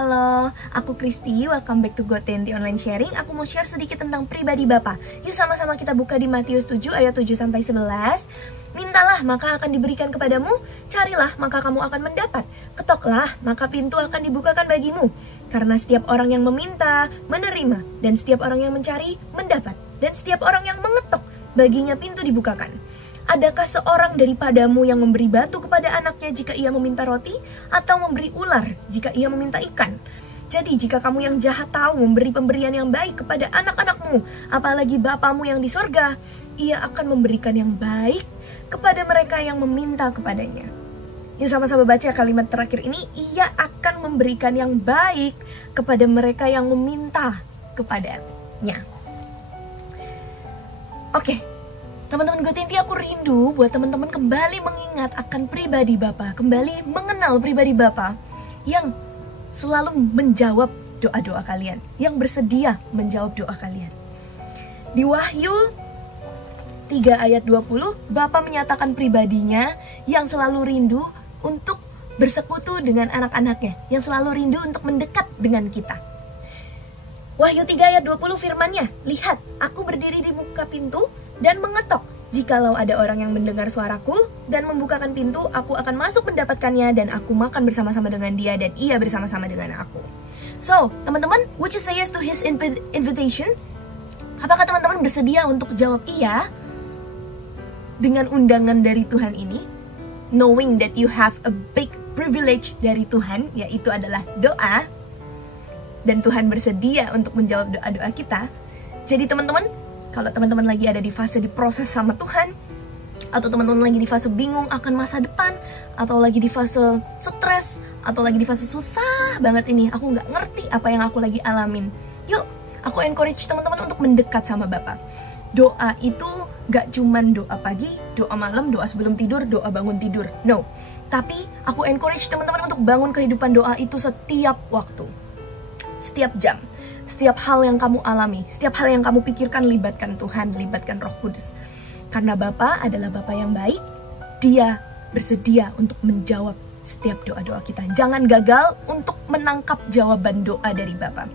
halo, aku Kristi, welcome back to GoTNT Online Sharing. Aku mau share sedikit tentang pribadi Bapa. Yuk sama-sama kita buka di Matius 7 ayat 7-11. Mintalah maka akan diberikan kepadamu, carilah maka kamu akan mendapat, ketoklah maka pintu akan dibukakan bagimu. Karena setiap orang yang meminta, menerima, dan setiap orang yang mencari, mendapat, dan setiap orang yang mengetok, baginya pintu dibukakan. Adakah seorang daripadamu yang memberi batu kepada anaknya jika ia meminta roti, atau memberi ular jika ia meminta ikan? Jadi jika kamu yang jahat tahu memberi pemberian yang baik kepada anak-anakmu, apalagi Bapamu yang di sorga, ia akan memberikan yang baik kepada mereka yang meminta kepadanya. Yuk sama-sama baca kalimat terakhir ini, ia akan memberikan yang baik kepada mereka yang meminta kepadanya. Oke. Teman-teman GoTNT, aku rindu buat teman-teman kembali mengingat akan pribadi Bapa, kembali mengenal pribadi Bapa yang selalu menjawab doa-doa kalian, yang bersedia menjawab doa kalian. Di Wahyu 3 ayat 20, Bapa menyatakan pribadinya yang selalu rindu untuk bersekutu dengan anak-anaknya, yang selalu rindu untuk mendekat dengan kita. Wahyu 3 ayat 20 firman-Nya, lihat, aku berdiri di muka pintu dan mengetok. Jikalau ada orang yang mendengar suaraku dan membukakan pintu, aku akan masuk mendapatkannya dan aku makan bersama-sama dengan dia dan ia bersama-sama dengan aku. So, teman-teman, would you say yes to his invitation? Apakah teman-teman bersedia untuk jawab iya dengan undangan dari Tuhan ini? Knowing that you have a big privilege dari Tuhan, yaitu adalah doa. Dan Tuhan bersedia untuk menjawab doa-doa kita. Jadi teman-teman, kalau teman-teman lagi ada di fase diproses sama Tuhan, atau teman-teman lagi di fase bingung akan masa depan, atau lagi di fase stres, atau lagi di fase susah banget ini, aku nggak ngerti apa yang aku lagi alamin. Yuk, aku encourage teman-teman untuk mendekat sama Bapa. Doa itu nggak cuman doa pagi, doa malam, doa sebelum tidur, doa bangun tidur. No, tapi aku encourage teman-teman untuk bangun kehidupan doa itu setiap waktu. Setiap jam, setiap hal yang kamu alami, setiap hal yang kamu pikirkan, libatkan Tuhan, libatkan Roh Kudus. Karena Bapa adalah Bapa yang baik, Dia bersedia untuk menjawab setiap doa-doa kita. Jangan gagal untuk menangkap jawaban doa dari Bapa.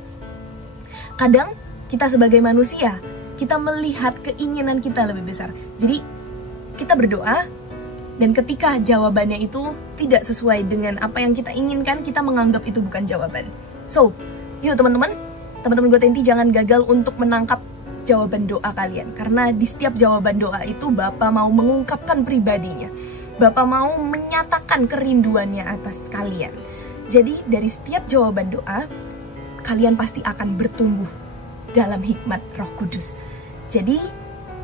Kadang kita sebagai manusia, kita melihat keinginan kita lebih besar. Jadi kita berdoa, dan ketika jawabannya itu tidak sesuai dengan apa yang kita inginkan, kita menganggap itu bukan jawaban. So, yuk teman-teman GoTNT jangan gagal untuk menangkap jawaban doa kalian. Karena di setiap jawaban doa itu Bapa mau mengungkapkan pribadinya. Bapa mau menyatakan kerinduannya atas kalian. Jadi dari setiap jawaban doa, kalian pasti akan bertumbuh dalam hikmat Roh Kudus. Jadi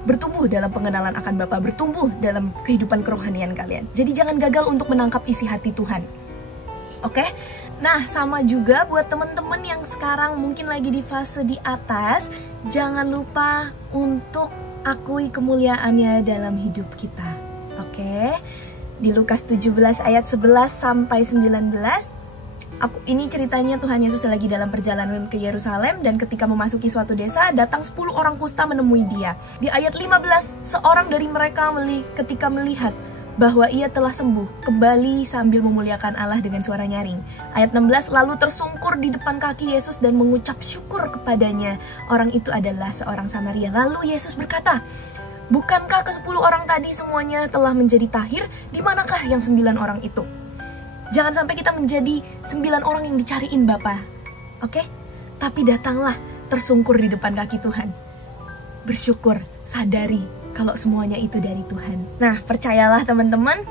bertumbuh dalam pengenalan akan Bapa, bertumbuh dalam kehidupan kerohanian kalian. Jadi jangan gagal untuk menangkap isi hati Tuhan. Oke? Nah, sama juga buat teman-teman yang sekarang mungkin lagi di fase di atas, jangan lupa untuk akui kemuliaannya dalam hidup kita. Oke? Di Lukas 17 ayat 11 sampai 19, ini ceritanya Tuhan Yesus lagi dalam perjalanan ke Yerusalem, dan ketika memasuki suatu desa, datang 10 orang kusta menemui dia. Di ayat 15, seorang dari mereka ketika melihat bahwa ia telah sembuh, kembali sambil memuliakan Allah dengan suara nyaring. Ayat 16, lalu tersungkur di depan kaki Yesus dan mengucap syukur kepadanya. Orang itu adalah seorang Samaria. Lalu Yesus berkata, bukankah ke-10 orang tadi semuanya telah menjadi tahir? Di manakah yang 9 orang itu? Jangan sampai kita menjadi 9 orang yang dicariin Bapa. Oke? Tapi datanglah tersungkur di depan kaki Tuhan. Bersyukur, sadari kalau semuanya itu dari Tuhan. Nah, percayalah teman-teman,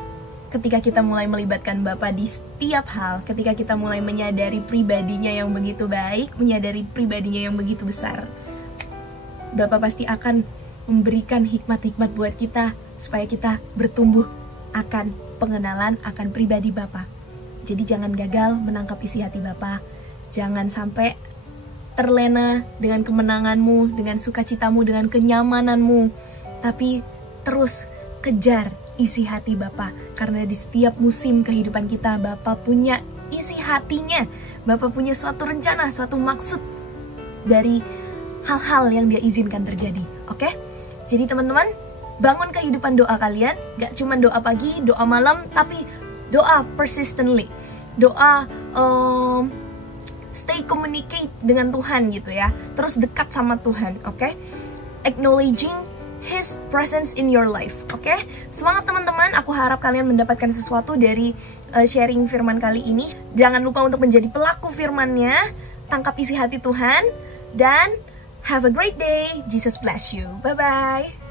ketika kita mulai melibatkan Bapa di setiap hal, ketika kita mulai menyadari pribadinya yang begitu baik, menyadari pribadinya yang begitu besar, Bapa pasti akan memberikan hikmat-hikmat buat kita, supaya kita bertumbuh akan pengenalan akan pribadi Bapa. Jadi jangan gagal menangkap isi hati Bapa. Jangan sampai terlena dengan kemenanganmu, dengan sukacitamu, dengan kenyamananmu. Tapi terus kejar isi hati Bapa. Karena di setiap musim kehidupan kita, Bapa punya isi hatinya. Bapa punya suatu rencana, suatu maksud dari hal-hal yang Dia izinkan terjadi. Oke? Jadi teman-teman, bangun kehidupan doa kalian. Gak cuma doa pagi, doa malam, tapi doa persistently. Doa stay communicate dengan Tuhan gitu ya, terus dekat sama Tuhan, oke? Acknowledging His presence in your life, oke? Semangat teman-teman, aku harap kalian mendapatkan sesuatu dari sharing firman kali ini. Jangan lupa untuk menjadi pelaku firman-Nya, tangkap isi hati Tuhan, dan have a great day. Jesus bless you. Bye-bye.